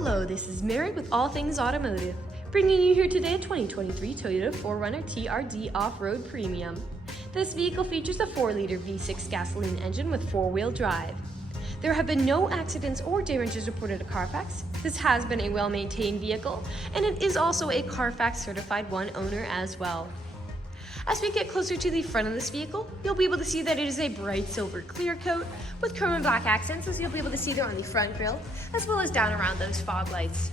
Hello, this is Mary with All Things Automotive, bringing you here today a 2023 Toyota 4Runner TRD Off-Road Premium. This vehicle features a 4-liter V6 gasoline engine with 4-wheel drive. There have been no accidents or damages reported at CARFAX. This has been a well-maintained vehicle, and it is also a CARFAX certified one owner as well. As we get closer to the front of this vehicle, you'll be able to see that it is a bright silver clear coat with chrome and black accents, as you'll be able to see there on the front grille, as well as down around those fog lights.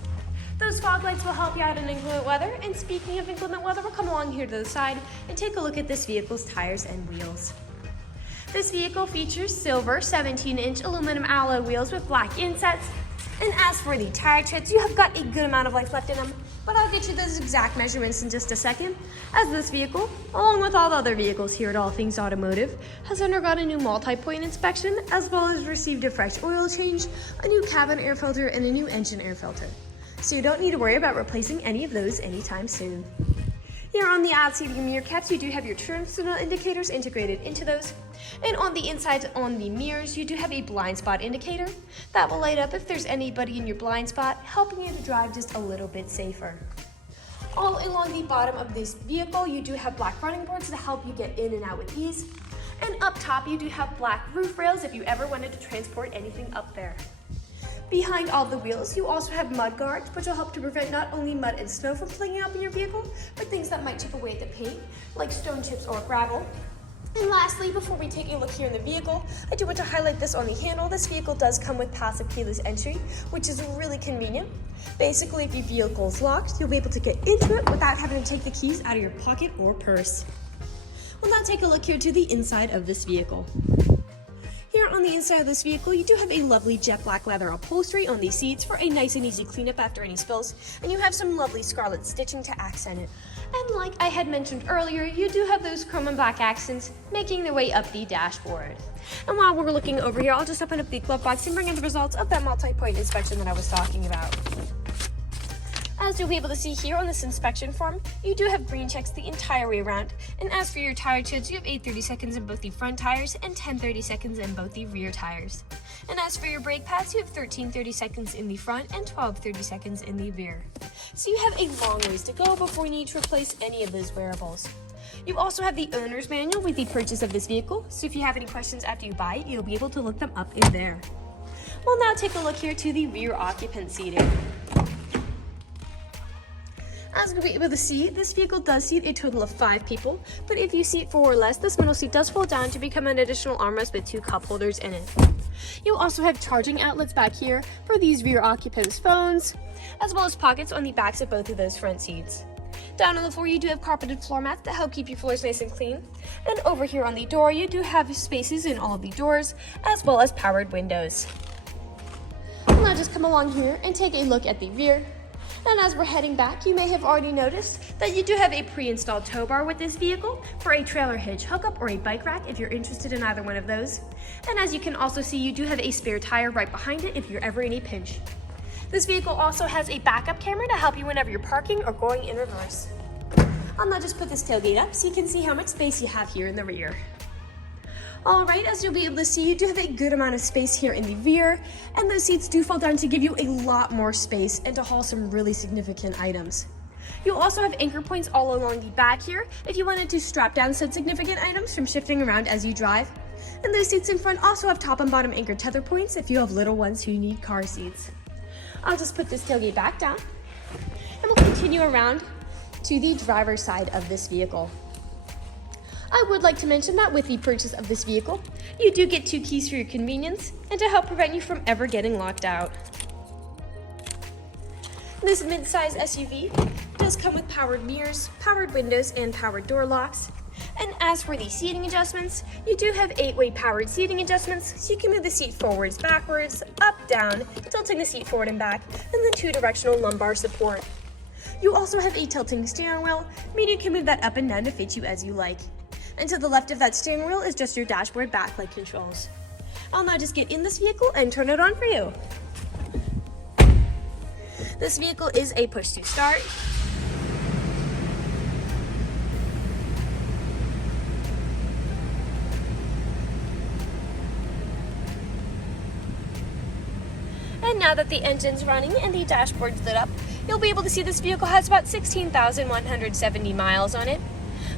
Those fog lights will help you out in inclement weather, and speaking of inclement weather, we'll come along here to the side and take a look at this vehicle's tires and wheels. This vehicle features silver 17-inch aluminum alloy wheels with black insets, and as for the tire treads, you have got a good amount of life left in them, but I'll get you those exact measurements in just a second, as this vehicle, along with all the other vehicles here at All Things Automotive, has undergone a new multi-point inspection, as well as received a fresh oil change, a new cabin air filter, and a new engine air filter. So you don't need to worry about replacing any of those anytime soon. Here on the out-seating mirror caps, you do have your turn signal indicators integrated into those. And on the inside, on the mirrors, you do have a blind spot indicator that will light up if there's anybody in your blind spot, helping you to drive just a little bit safer. All along the bottom of this vehicle, you do have black running boards to help you get in and out with ease. And up top, you do have black roof rails if you ever wanted to transport anything up there. Behind all the wheels, you also have mud guards, which will help to prevent not only mud and snow from flinging up in your vehicle, but things that might chip away at the paint, like stone chips or gravel. And lastly, before we take a look here in the vehicle, I do want to highlight this on the handle. This vehicle does come with passive keyless entry, which is really convenient. Basically, if your vehicle is locked, you'll be able to get into it without having to take the keys out of your pocket or purse. We'll now take a look here to the inside of this vehicle. Here on the inside of this vehicle, you do have a lovely jet black leather upholstery on the seats for a nice and easy cleanup after any spills, and you have some lovely scarlet stitching to accent it. And like I had mentioned earlier, you do have those chrome and black accents making their way up the dashboard. And while we're looking over here, I'll just open up the glove box and bring in the results of that multi-point inspection that I was talking about. As you'll be able to see here on this inspection form, you do have green checks the entire way around. And as for your tire treads, you have 8 30 seconds in both the front tires and 10 30 seconds in both the rear tires. And as for your brake pads, you have 13 30 seconds in the front and 12 30 seconds in the rear. So you have a long ways to go before you need to replace any of those wearables. You also have the owner's manual with the purchase of this vehicle, so if you have any questions after you buy it, you'll be able to look them up in there. We'll now take a look here to the rear occupant seating. As you'll be able to see, this vehicle does seat a total of 5 people, but if you seat 4 or less, this middle seat does fold down to become an additional armrest with 2 cup holders in it. You also have charging outlets back here for these rear occupants' phones, as well as pockets on the backs of both of those front seats. Down on the floor, you do have carpeted floor mats that help keep your floors nice and clean. And over here on the door, you do have spaces in all of the doors, as well as powered windows. We'll now just come along here and take a look at the rear. And as we're heading back, you may have already noticed that you do have a pre-installed tow bar with this vehicle for a trailer hitch hookup or a bike rack if you're interested in either one of those. And as you can also see, you do have a spare tire right behind it if you're ever in a pinch. This vehicle also has a backup camera to help you whenever you're parking or going in reverse. I'll now just put this tailgate up so you can see how much space you have here in the rear. Alright, as you'll be able to see, you do have a good amount of space here in the rear, and those seats do fall down to give you a lot more space and to haul some really significant items. You also have anchor points all along the back here if you wanted to strap down said significant items from shifting around as you drive. And those seats in front also have top and bottom anchor tether points if you have little ones who need car seats. I'll just put this tailgate back down, and we'll continue around to the driver's side of this vehicle. I would like to mention that with the purchase of this vehicle, you do get 2 keys for your convenience and to help prevent you from ever getting locked out. This mid-size SUV does come with powered mirrors, powered windows, and powered door locks. And as for the seating adjustments, you do have 8-way powered seating adjustments, so you can move the seat forwards, backwards, up, down, tilting the seat forward and back, and then 2-directional lumbar support. You also have a tilting steering wheel, meaning you can move that up and down to fit you as you like. And to the left of that steering wheel is just your dashboard backlight controls. I'll now just get in this vehicle and turn it on for you. This vehicle is a push to start. And now that the engine's running and the dashboard's lit up, you'll be able to see this vehicle has about 16,170 miles on it.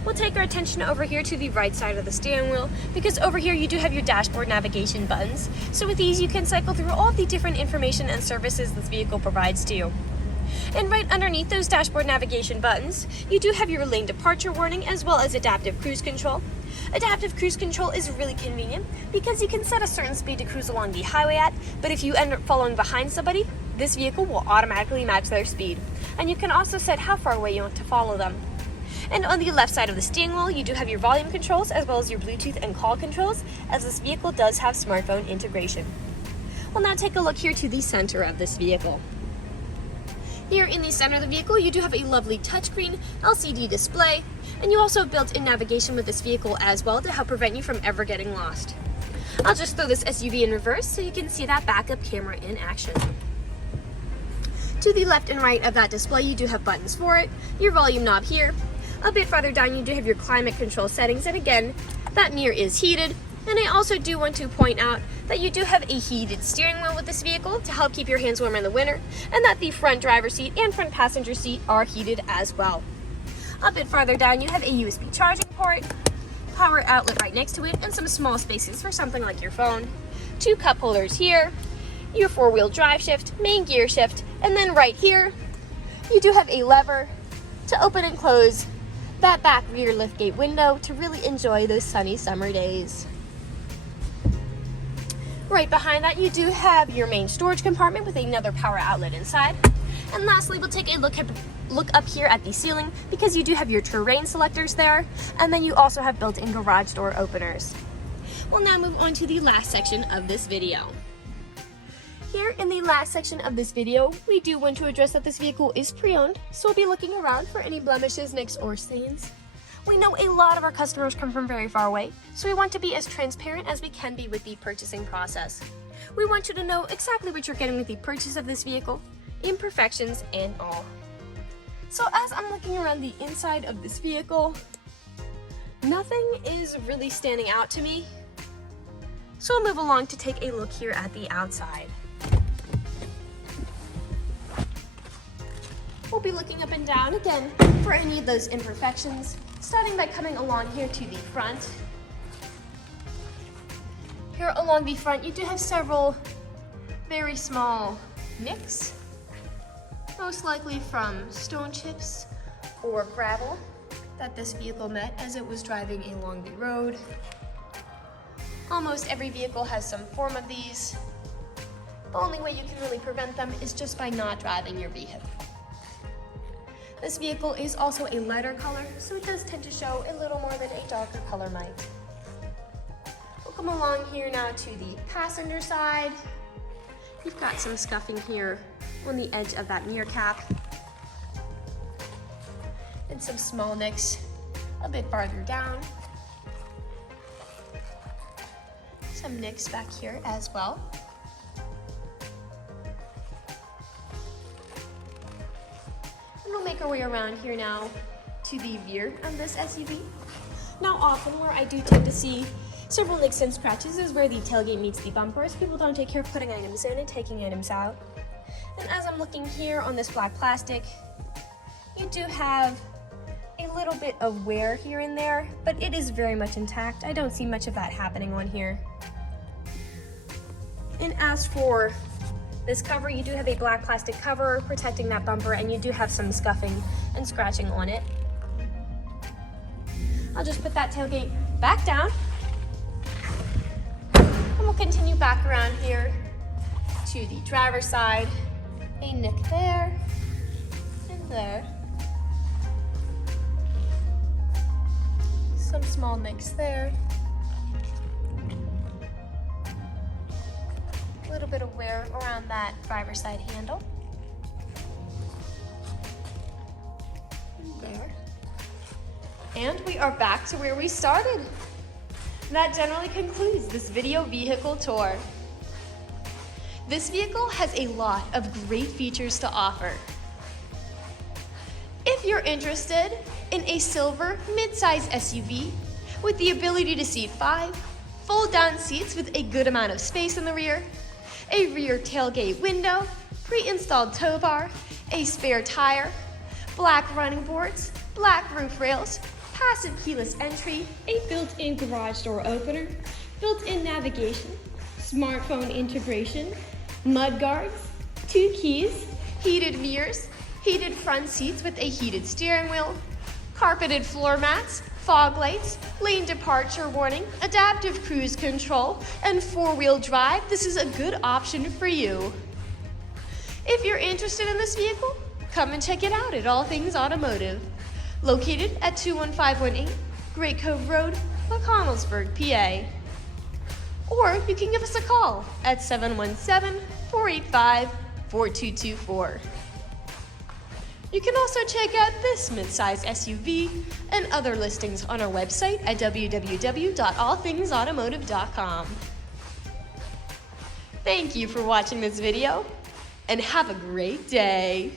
We'll take our attention over here to the right side of the steering wheel, because over here you do have your dashboard navigation buttons. So with these you can cycle through all of the different information and services this vehicle provides to you. And right underneath those dashboard navigation buttons, you do have your lane departure warning as well as adaptive cruise control. Adaptive cruise control is really convenient because you can set a certain speed to cruise along the highway at, but if you end up following behind somebody, this vehicle will automatically match their speed. And you can also set how far away you want to follow them. And on the left side of the steering wheel, you do have your volume controls as well as your Bluetooth and call controls, as this vehicle does have smartphone integration. We'll now take a look here to the center of this vehicle. Here in the center of the vehicle, you do have a lovely touchscreen LCD display, and you also have built-in navigation with this vehicle as well to help prevent you from ever getting lost. I'll just throw this SUV in reverse so you can see that backup camera in action. To the left and right of that display, you do have buttons for it, your volume knob here. A bit farther down, you do have your climate control settings, and again, that mirror is heated. And I also do want to point out that you do have a heated steering wheel with this vehicle to help keep your hands warm in the winter, and that the front driver's seat and front passenger seat are heated as well. A bit farther down, you have a USB charging port, power outlet right next to it, and some small spaces for something like your phone. 2 cup holders here, your 4-wheel drive shift, main gear shift, and then right here, you do have a lever to open and close that back rear liftgate window to really enjoy those sunny summer days. Right behind that, you do have your main storage compartment with another power outlet inside. And lastly, we'll take a look up here at the ceiling, because you do have your terrain selectors there, and then you also have built-in garage door openers. We'll now move on to the last section of this video. Here in the last section of this video, we do want to address that this vehicle is pre-owned, so we'll be looking around for any blemishes, nicks, or stains. We know a lot of our customers come from very far away, so we want to be as transparent as we can be with the purchasing process. We want you to know exactly what you're getting with the purchase of this vehicle, imperfections and all. So as I'm looking around the inside of this vehicle, nothing is really standing out to me. So I'll move along to take a look here at the outside. We'll be looking up and down again for any of those imperfections, starting by coming along here to the front. Here along the front, you do have several very small nicks, most likely from stone chips or gravel that this vehicle met as it was driving along the road. Almost every vehicle has some form of these. The only way you can really prevent them is just by not driving your vehicle. This vehicle is also a lighter color, so it does tend to show a little more than a darker color might. We'll come along here now to the passenger side. You've got some scuffing here on the edge of that mirror cap, and some small nicks a bit farther down. Some nicks back here as well. And we'll make our way around here now to the rear of this SUV. Now often where I do tend to see several nicks and scratches is where the tailgate meets the bumpers. People don't take care of putting items in and taking items out. And as I'm looking here on this black plastic, you do have a little bit of wear here and there, but it is very much intact. I don't see much of that happening on here. And as for this cover, you do have a black plastic cover protecting that bumper, and you do have some scuffing and scratching on it. I'll just put that tailgate back down, and we'll continue back around here to the driver's side. A nick there and there. Some small nicks there. A little bit of wear around that driver's side handle. And there. And we are back to where we started. That generally concludes this video vehicle tour. This vehicle has a lot of great features to offer. If you're interested in a silver mid-size SUV with the ability to seat 5, fold down seats with a good amount of space in the rear, a rear tailgate window, pre-installed tow bar, a spare tire, black running boards, black roof rails, passive keyless entry, a built-in garage door opener, built-in navigation, smartphone integration, mud guards, 2 keys, heated mirrors, heated front seats with a heated steering wheel, carpeted floor mats, fog lights, lane departure warning, adaptive cruise control, and 4-wheel drive. This is a good option for you. If you're interested in this vehicle, come and check it out at All Things Automotive, located at 21518 Great Cove Road, McConnellsburg, PA. Or you can give us a call at 717-485-4224. You can also check out this midsize SUV and other listings on our website at www.allthingsautomotive.com. Thank you for watching this video, and have a great day.